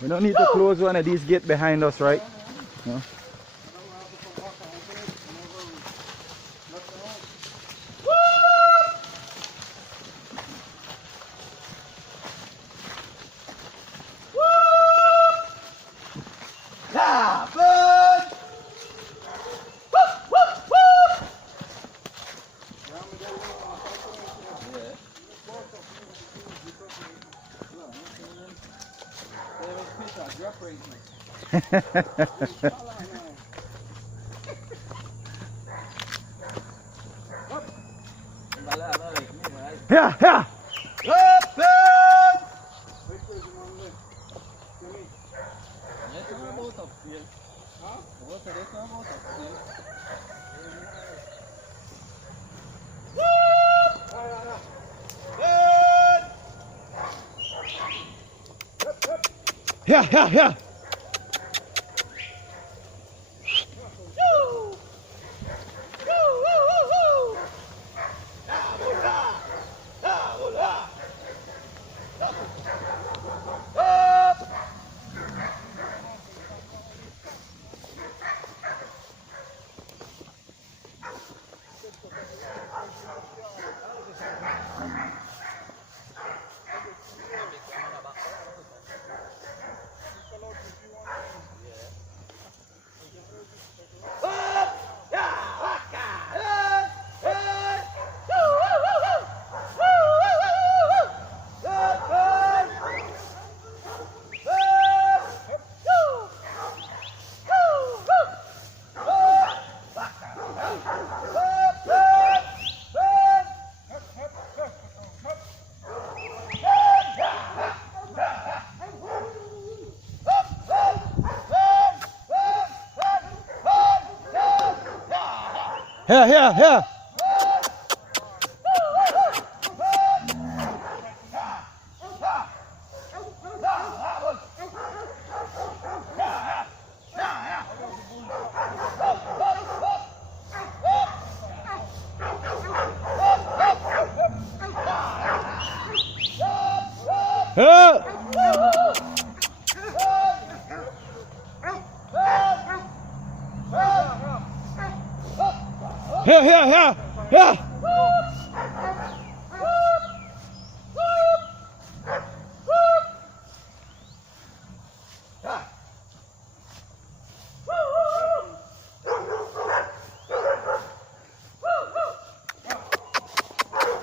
We don't need to close one of these gates behind us, right? No? Yeah, yeah. Yeah, yeah, yeah. Here, here, here. Here, here, here, here.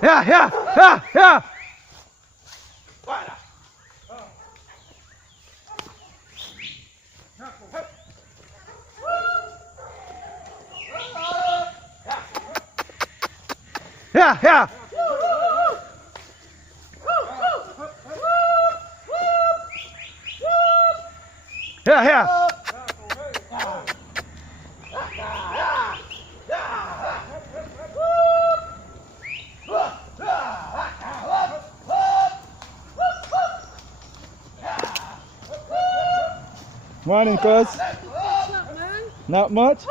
Yeah, yeah, yeah, yeah. Yeah, yeah. Yeah, yeah. Morning, cuz. Not much?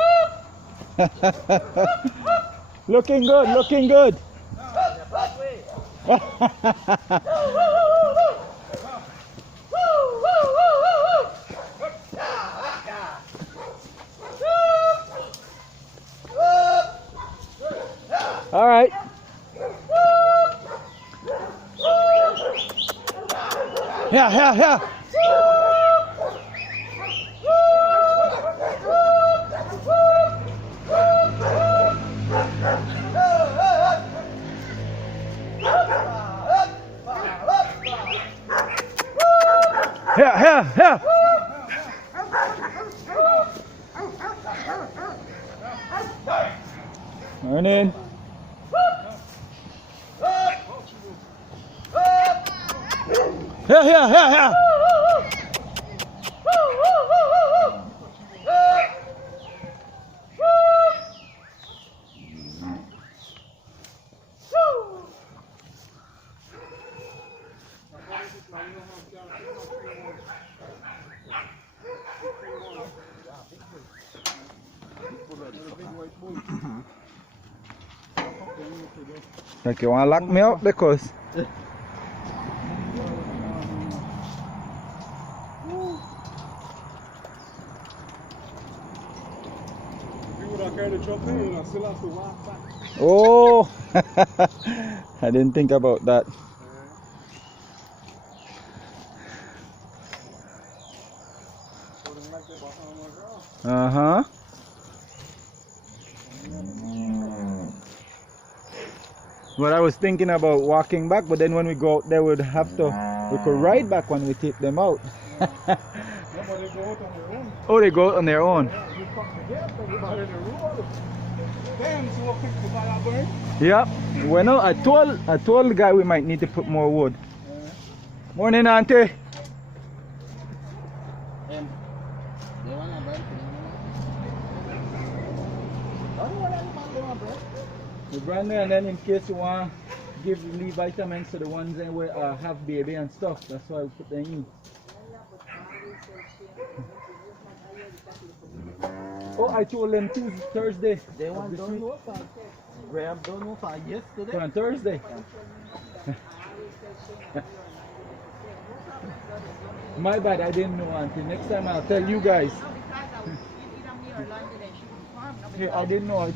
Looking good, looking good. All right. Yeah, yeah, yeah. Yeah, yeah, yeah. Morning. Yeah, yeah, yeah, yeah. Like you want to lock me out because oh, I didn't think about that. Uh-huh. Well, I was thinking about walking back, but then when we go out there, we could ride back when we take them out. Oh, they go out on their own. Yep. Well, no, I told the guy we might need to put more wood. Morning, Auntie. The brand new, and then in case you want to leave vitamins to the ones that have baby and stuff, that's why we put them in. Oh, I told them Tuesday, Thursday. They want done no for Graham done no for yesterday. On Thursday. My bad, I didn't know until next time I'll tell you guys. Yeah, I didn't know.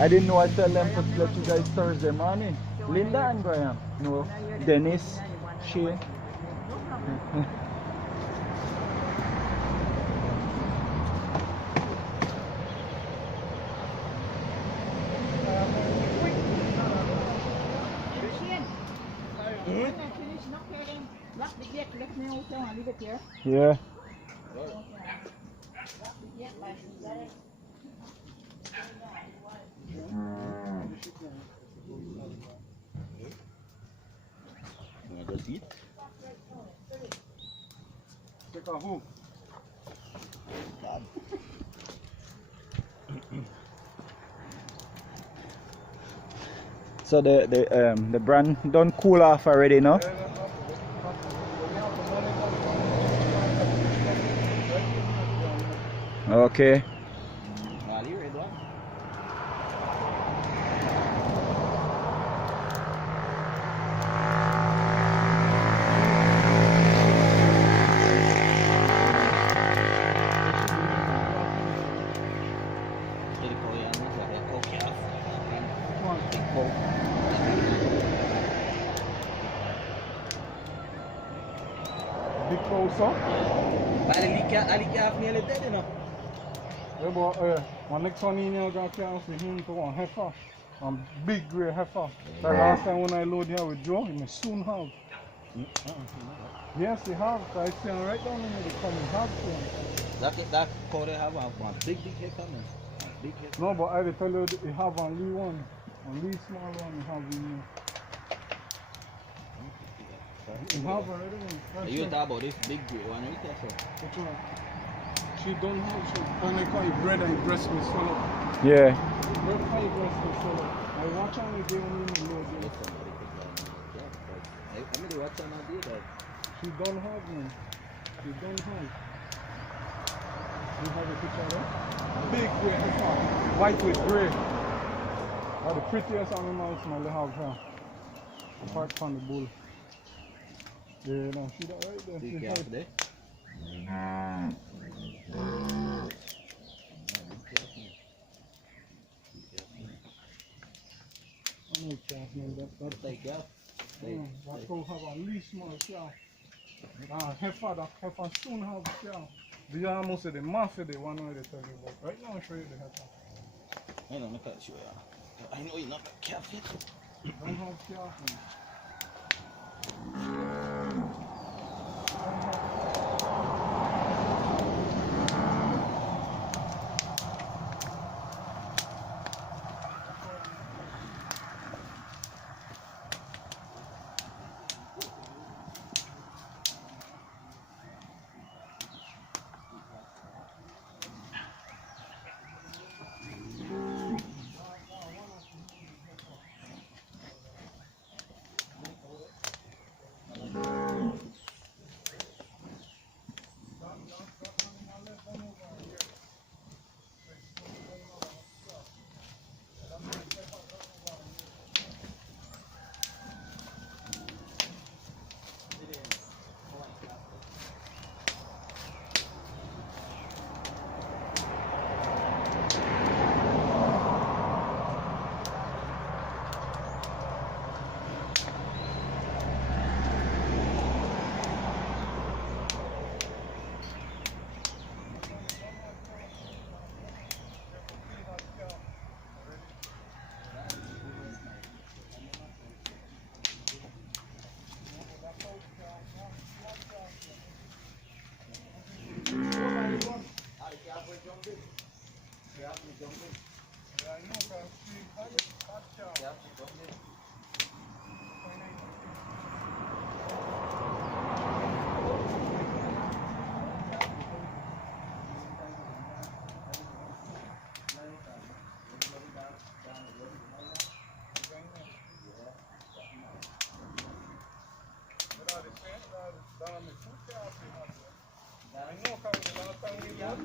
I didn't know. I tell them to let you guys Thursday morning. Linda and Graham. No. Dennis, Shane. Yeah. Just eat. Take a hook. So the brand don't cool off already, no? Okay. Big cow, son? But I have nearly dead enough. Yeah, but my next one in here got carry for him to one heifer. Big grey heifer. The last time when I load here with Joe, he may soon have. Yes, he have. So I see him right down in there, they come and have him. That cow they have one big heifer, man. Big heifer. No, but I will tell you, he have only one. Only small one he have in here. You have already one. You talk about this big grey one right there, so. Which one? She don't have, she, when I call it bread and breast will swell up. Yeah. Bread and breast will swell up. I watch on the day when you know it. I mean, watch on the day that. She don't have one. She don't have. You have a picture of her? Big grey heifer. White with grey. Are the prettiest animals in the house here. Apart from the bull. Yeah, no, see that right there? Big calf there. I know calf, man. That's like calf. That cow have at least small calf. That heifer soon have calf. The almost the mafia, the one where they tell you about. Right now, I'll show you the heifer. I know, I can't show you. I know you're not a calf yet. Don't have calf, man. I know, because the last time we won,